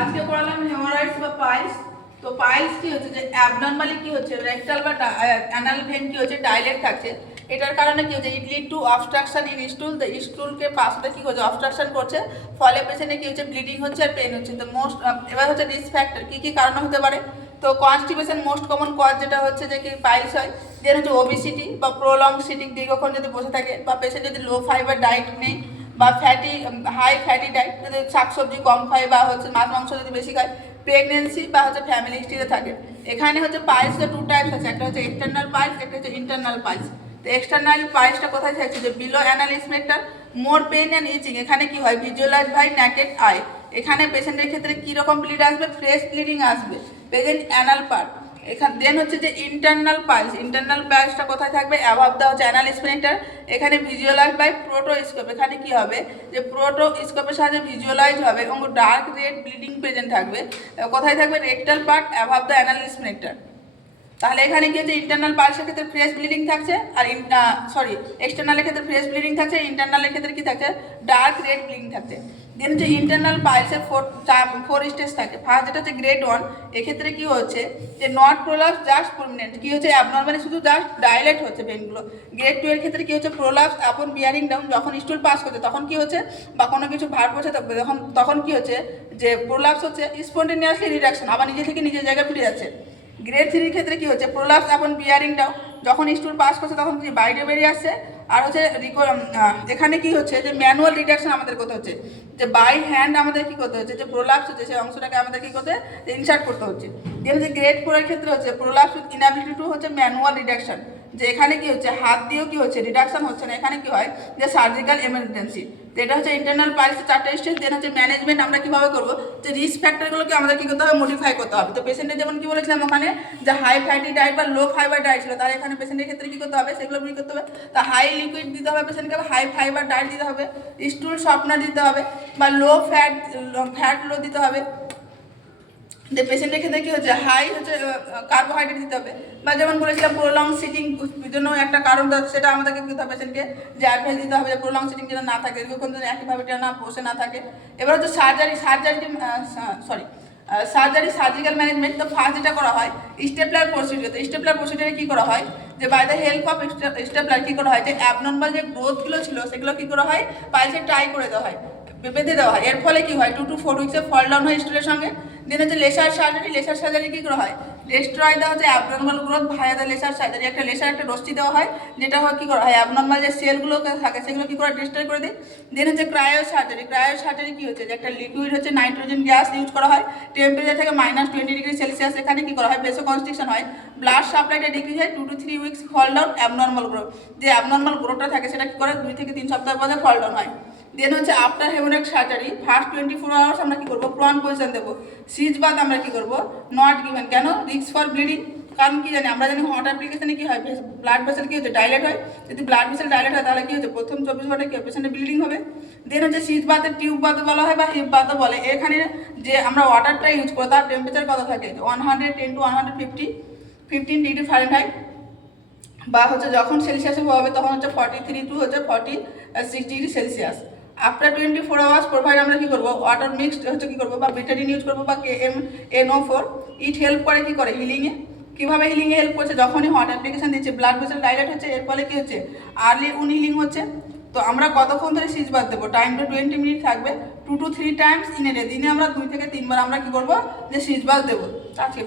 আজকে পড়ালাম হেমোরয়েডস বা পাইলস। তো পাইলস কি হচ্ছে যে অ্যাবনরমালি কি হচ্ছে রেকটাল বা অ্যানাল ভেন কি হচ্ছে ডাইলেট থাকছে। এটার কারণে কি হচ্ছে it lead to obstruction in stool. তো স্টুলকে পাশটা কি হচ্ছে অবস্ট্রাকশন করছে, ফলে পেশেন্টে কি হচ্ছে ব্লিডিং হচ্ছে আর পেন হচ্ছে। তো মোস্ট এবার হচ্ছে রিস্ক ফ্যাক্টর কী কী কারণ হতে পারে। তো কনস্টিপেশন মোস্ট কমন কজ যেটা হচ্ছে যে কি পাইলস হয়। দেন হচ্ছে ওবিসিটি বা প্রলং সিটিং দীর্ঘক্ষণ যদি বসে থাকে, বা পেশেন্ট যদি লো ফাইবার ডায়েট নেই বা হাই ফ্যাটি ডায়েট যদি শাকসবজি কম খায় বা হচ্ছে মাছ মাংস যদি বেশি খায়, প্রেগনেন্সি বা হচ্ছে ফ্যামিলি হিস্ট্রিতে থাকে। এখানে হচ্ছে পাইলসের টু টাইপস আছে, একটা হচ্ছে এক্সটার্নাল পাইলস, একটা হচ্ছে ইন্টারনাল পাইলস। তো এক্সটার্নাল পাইলসটা কোথায় থাকছে যে below anal sphincter, more pain and itching. এখানে কি হয় ভিজুয়ালাইজ বাই ন্যাকেড আই। এখানে পেশেন্টের ক্ষেত্রে কীরকম ব্লিড আসবে, ফ্রেশ ব্লিডিং আসবে প্রেজেন্ট অ্যানাল পার্ট। এখানে দেন হচ্ছে যে ইন্টারনাল পাইলস। ইন্টারনাল পাইলসটা কোথায় থাকবে, অ্যাভাব দা হচ্ছে অ্যানাল স্পেক্টার। এখানে ভিজুয়ালাইজ বাই প্রোটোস্কোপ। এখানে কি হবে যে প্রোটোস্কোপের সাহায্যে ভিজুয়ালাইজ হবে এবং ডার্ক রেড ব্লিডিং প্রেজেন্ট থাকবে। কোথায় থাকবে, রেকটাল পার্ট অ্যাভাব দা অ্যানাল স্পেক্টার। তাহলে এখানে কি হচ্ছে ইন্টারনাল পাইলসের ক্ষেত্রে ফ্রেশ ব্লিডিং থাকছে, আর এক্সটার্নালের ক্ষেত্রে ফ্রেশ ব্লিডিং থাকছে, ইন্টারনালের ক্ষেত্রে কি থাকছে ডার্ক রেড ব্লিডিং থাকছে। দেন হচ্ছে ইন্টারনাল পাইলসের ফোর স্টেজ থাকে। ফার্স্ট যেটা হচ্ছে গ্রেড 1, এক্ষেত্রে কি হচ্ছে যে নট প্রোলাপস জাস্ট পারমানেন্ট, কি হচ্ছে অ্যাবনরমালি শুধু জাস্ট ডাইলেট হচ্ছে ভেনগুলো। গ্রেড 2 এর ক্ষেত্রে কি হচ্ছে প্রোলাপস আপন বিয়ারিং ডাউন, যখন স্টুল পাস করছে তখন কি হচ্ছে বা কোনো কিছু ভার পড়ছে তখন কি হচ্ছে যে প্রোলাপস হচ্ছে স্পন্টেনিয়াসলি রিডাকশন, আবার নিজে থেকে নিজের জায়গায় ফিরে যাচ্ছে। গ্রেড 3 ক্ষেত্রে কি হচ্ছে প্রোলাপস আপন বিয়ারিংটাও, যখন স্টুল পাস করছে তখন কি বাইরে বেরিয়ে আসছে। আর হচ্ছে এখানে কি হচ্ছে যে ম্যানুয়াল রিডাকশন আমাদের করতে হচ্ছে, যে বাই হ্যান্ড আমাদের কি করতে হচ্ছে যে প্রোলাপস হচ্ছে সেই অংশটাকে আমাদের কি করতে ইনসার্ট করতে হচ্ছে। যেমন যে গ্রেড 4 এর ক্ষেত্রে হচ্ছে প্রোলাপস উইথ ইনএবিলিটি টু হচ্ছে ম্যানুয়াল রিডাকশন, যে এখানে কি হচ্ছে হাত দিয়েও কি হচ্ছে রিডাকশন হচ্ছে না, এখানে কি হয় যে সার্জিক্যাল এমার্জেন্সি। তো এটা হচ্ছে ইন্টারনাল পাইলসের 4টে স্টেজ। দেন হচ্ছে ম্যানেজমেন্ট আমরা কীভাবে করবো, যে রিস্ক ফ্যাক্টরগুলোকে আমাদের কী করতে হবে, মডিফাই করতে হবে। তো পেশেন্টের যেমন কি বলেছিলাম ওখানে যে হাই ফ্যাটি ডায়েট বা লো ফাইবার ডায়েট ছিল, তাহলে এখানে পেশেন্টের ক্ষেত্রে কী করতে হবে, সেগুলো কী করতে হবে, তা হাই লিকুইড দিতে হবে পেশেন্টকে, হাই ফাইবার ডায়েট দিতে হবে, স্টুল শর্পনার দিতে হবে, বা লো ফ্যাট লো দিতে হবে। যে পেশেন্টের ক্ষেত্রে কী হচ্ছে হাই হচ্ছে কার্বোহাইড্রেট দিতে হবে, বা যেমন বলেছিলাম প্রলং সিটিং জন্য একটা কারণ সেটা আমাদেরকে কী হবে পেশেন্টকে যে অ্যাডভাইস দিতে হবে যে প্রলং সিটিং যেন না থাকে, দীর্ঘক্ষণ যেন একইভাবে না বসে না থাকে। এবার হচ্ছে সার্জিক্যাল ম্যানেজমেন্ট। তো ফার্স্ট যেটা করা হয় স্টেপলার প্রসিডিওর। তো স্টেপলার প্রসিডিওরে কী করা হয় যে by the help of stapler কী করা হয় যে অ্যাবনর্মাল যে গ্রোথগুলো ছিল সেগুলো কী করা হয় পাইলসে টাই করে দেওয়া হয়, বেঁধে দেওয়া হয়। এর ফলে কি হয় 2 to 4 উইক্সে ফল ডাউন হয় স্টুলের সঙ্গে। দেন হচ্ছে লেসার সার্জারি কী করা হয়, ডেস্ট্রয় দেওয়া হচ্ছে abnormal growth via the laser surgery. একটা রশ্মি দেওয়া হয়, যেটা হয় কী করা হয় অ্যাবনর্মাল যে সেলগুলোকে থাকে সেগুলো কী করে ডিস্ট্রয় করে দেয়। দেন হচ্ছে ক্রায়ো সার্জারি কী হচ্ছে যে একটা লিকুইড হচ্ছে নাইট্রোজেন গ্যাস ইউজ করা হয়, টেম্পারেচার থেকে -20°C। এখানে কী করা হয় ভেসো কনস্ট্রিকশন হয়, ব্লাড সাপ্লাইটা ডিক্রিজ হয়, 2 to 3 weeks fall down abnormal growth. যে অ্যাবনর্মাল গ্রোথটা থাকে সেটা কী করে 2 থেকে 3 সপ্তাহ পরে ফল ডাউন হয়। দেন হচ্ছে আফটার হেমোরেক সার্জারি ফার্স্ট 24 আওয়ার্স আমরা কী করবো প্রন পজিশন দেবো। সিজ বাদ আমরা কী করবো নট গিভেন, কেন রিস্ক ফর ব্লিডিং। কারণ কি জানি আমরা জানি হট অ্যাপ্লিকেশনে কী হয় ব্লাড ভেসেল কী হচ্ছে ডাইলেট হয়, যদি ব্লাড ভেসেল ডাইলেট হয় তাহলে কী হচ্ছে প্রথম 24 ঘন্টায় কী পেশেন্টের ব্লিডিং হবে। দেন হচ্ছে সিজ বাতের টিউব বাত বলা হয় বা হিপ বাত বলে। এখানে যে আমরা ওয়াটারটা ইউজ করবো তার টেম্পারেচার কত থাকে 110 to 115 ডিগ্রি ফারেনহাইট, বা হচ্ছে যখন সেলসিয়াসে হবে তখন হচ্ছে 43 to হচ্ছে 46°C। আফটার 24 আওয়ার্স প্রোভাইড আমরা কী করবো ওয়াটার মিক্সড হচ্ছে কী করবো বা বেটাডিন ইউজ করবো বা KMNO4। ইট হেল্প করে কী করে হিলিংয়ে। কীভাবে হিলিংয়ে হেল্প করছে, যখনই হট অ্যাপ্লিকেশন দিচ্ছে ব্লাড ভেসেল ডাইলেট হচ্ছে, এর ফলে কী হচ্ছে আর্লি হিলিং হচ্ছে। তো আমরা কতক্ষণ ধরে সিজ বাদ দেবো, টাইম তো 20 মিনিট থাকবে, 2 to 3 Times in a day. দিনে আমরা 2 থেকে 3 বার আমরা কী করবো যে সিজ বাদ দেবো। আজকে